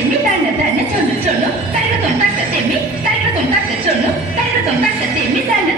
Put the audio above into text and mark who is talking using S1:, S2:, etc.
S1: emi dana dana cholo cholo, karga tonta kate emi, karga tonta kate cholo, karga tonta kate emi dana